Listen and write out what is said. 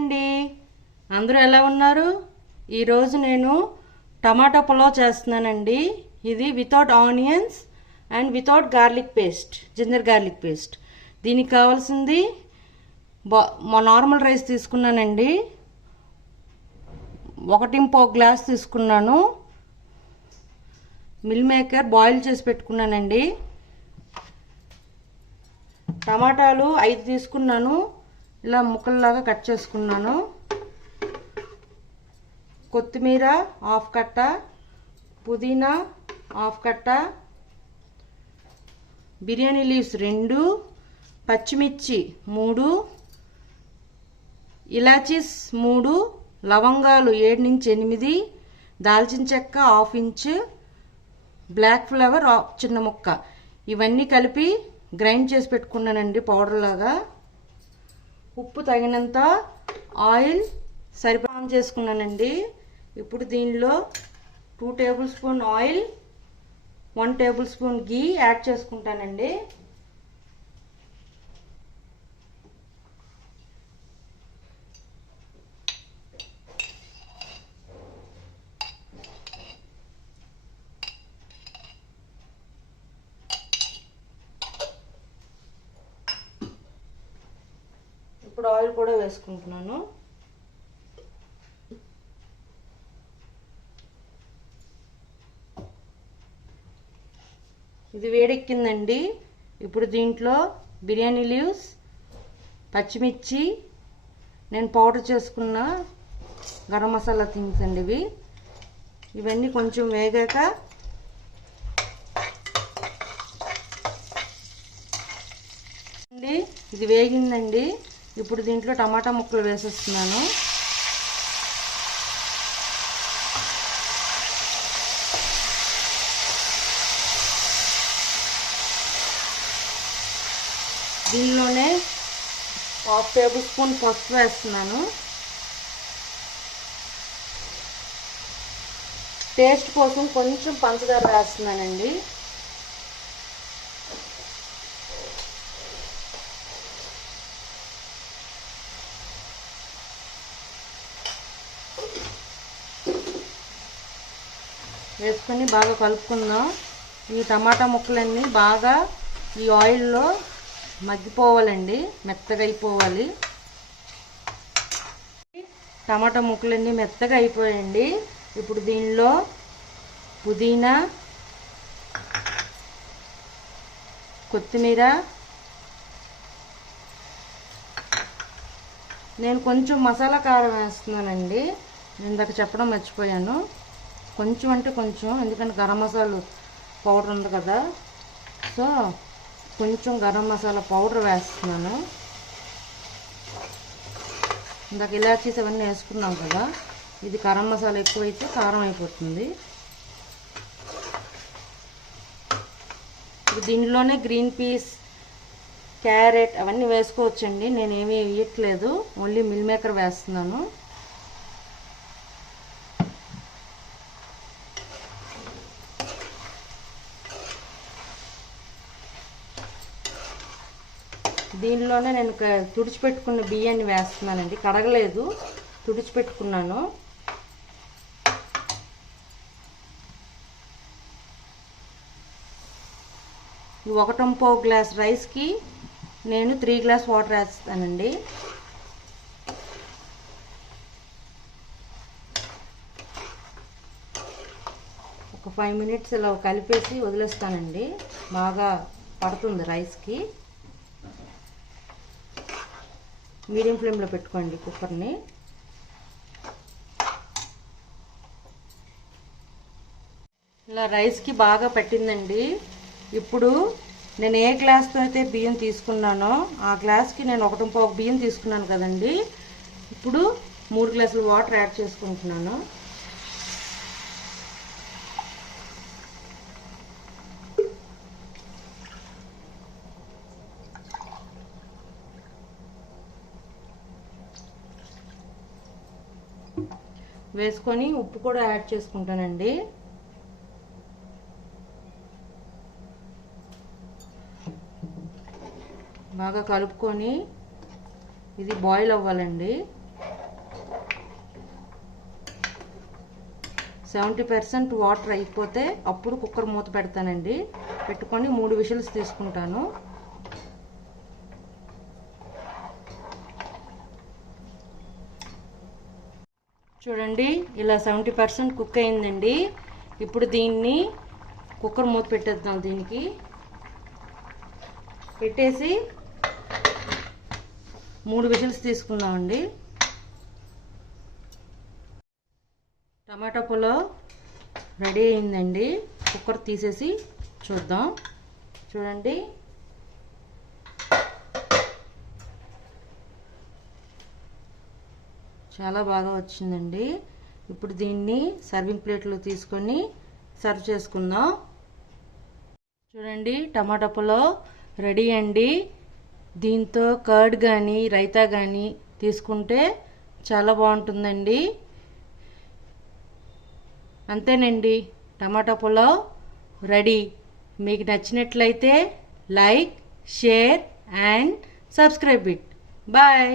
అండి, అందరూ ఎలా ఉన్నారు? ఈరోజు నేను టమాటా పులావ్ చేస్తున్నానండి. ఇది without onions and without garlic paste, ginger garlic paste. దీనికి కావాల్సింది మా నార్మల్ రైస్ తీసుకున్నానండి, 1.5 గ్లాస్ తీసుకున్నాను. మిల్ మేకర్ బాయిల్ చేసి పెట్టుకున్నానండి. టమాటాలు 5 తీసుకున్నాను, ఇలా ముక్కల్లాగా కట్ చేసుకున్నాను. కొత్తిమీర 1/2 కట్ట, పుదీనా 1/2 కట్ట, బిర్యానీ లీవ్స్ 2, పచ్చిమిర్చి 3, ఇలాచీస్ 3, లవంగాలు 7 నుంచి 8, దాల్చిన చెక్క 1/2 ఇంచు, బ్లాక్ ఫ్లవర్ చిన్న ముక్క. ఇవన్నీ కలిపి గ్రైండ్ చేసి పెట్టుకున్నానండి పౌడర్ లాగా. ఉప్పు తగినంత, ఆయిల్ సరిపడా చేసుకున్నానండి. ఇప్పుడు దీనిలో 2 tablespoon oil, 1 tablespoon ghee add చేసుకుంటానండి. ఇప్పుడు ఆయిల్ కూడా వేసుకుంటున్నాను. ఇది వేడెక్కిందండి. ఇప్పుడు దీంట్లో బిర్యానీ లీవ్స్, పచ్చిమిర్చి, నేను పౌడర్ చేసుకున్న గరం మసాలా థింగ్స్ అండి ఇవన్నీ కొంచెం వేగాక ఇది వేగిందండి. ఇప్పుడు దీంట్లో టమాటా ముక్కలు వేసేస్తున్నాను. దీనిలోనే 1/2 టేబుల్ స్పూన్ పసుపు వేస్తున్నాను. టేస్ట్ కోసం కొంచెం పంచదార వేస్తున్నానండి. వేసుకొని బాగా కలుపుకుందాం. ఈ టమాటా ముక్కలన్నీ బాగా ఈ ఆయిల్లో మగ్గిపోవాలండి, మెత్తగా అయిపోవాలి. టమాటా ముక్కలన్నీ మెత్తగా అయిపోయాయండి. ఇప్పుడు దీనిలో పుదీనా, కొత్తిమీర, నేను కొంచెం మసాలా కారం వేస్తున్నానండి. నేను ఇందాక చెప్పడం మర్చిపోయాను. కొంచెం అంటే కొంచెం, ఎందుకంటే గరం మసాలా పౌడర్ ఉంది కదా, సో కొంచెం గరం మసాలా పౌడర్ వేస్తున్నాను. ఇందాక ఇలాచీస్ అవన్నీ వేసుకున్నాం కదా, ఇది గరం మసాలా ఎక్కువైతే కారం అయిపోతుంది. ఇప్పుడు దీనిలోనే గ్రీన్ పీస్, క్యారెట్ అవన్నీ వేసుకోవచ్చండి. నేనేమీ వేయట్లేదు, ఓన్లీ మిల్ మేకర్ వేస్తున్నాను. దీనిలోనే నేను తుడిచిపెట్టుకున్న బియ్యాన్ని వేస్తున్నానండి, కడగలేదు, తుడిచిపెట్టుకున్నాను. ఈ 1.5 గ్లాస్ రైస్కి నేను 3 గ్లాస్ వాటర్ వేస్తానండి. ఒక 5 మినిట్స్ ఇలా కలిపేసి వదిలేస్తానండి, బాగా పడుతుంది రైస్కి. మీడియం ఫ్లేమ్లో పెట్టుకోండి కుక్కర్ని. ఇలా రైస్కి బాగా పట్టిందండి. ఇప్పుడు నేను ఏ గ్లాస్తో అయితే బియ్యం తీసుకున్నానో ఆ గ్లాస్కి నేను 1.5 బియ్యం తీసుకున్నాను కదండి. ఇప్పుడు 3 గ్లాసులు వాటర్ యాడ్ చేసుకుంటున్నాను. వేసుకొని ఉప్పు కూడా యాడ్ చేసుకుంటానండి. బాగా కలుపుకొని ఇది బాయిల్ అవ్వాలండి. 70% వాటర్ అయిపోతే అప్పుడు కుక్కర్ మూత పెడతానండి. పెట్టుకొని 3 విజిల్స్ తీసుకుంటాను. చూడండి, ఇలా 70% కుక్ అయిందండి. ఇప్పుడు దీన్ని కుక్కర్ మూత పెట్టేద్దాం. దీనికి పెట్టేసి 3 విజిల్స్ తీసుకుందామండి. టమాటా పులావ్ రెడీ అయిందండి. కుక్కర్ తీసేసి చూద్దాం. చూడండి, చాలా బాగా వచ్చిందండి. ఇప్పుడు దీన్ని సర్వింగ్ ప్లేట్లో తీసుకొని సర్వ్ చేసుకుందాం. చూడండి, టమాటా పులావ్ రెడీ అండి. దీంతో కర్డ్ కానీ రైతా కానీ తీసుకుంటే చాలా బాగుంటుందండి. అంతేనండి, టమాటా పులావ్ రెడీ. మీకు నచ్చినట్లయితే like, share and subscribe it. Bye.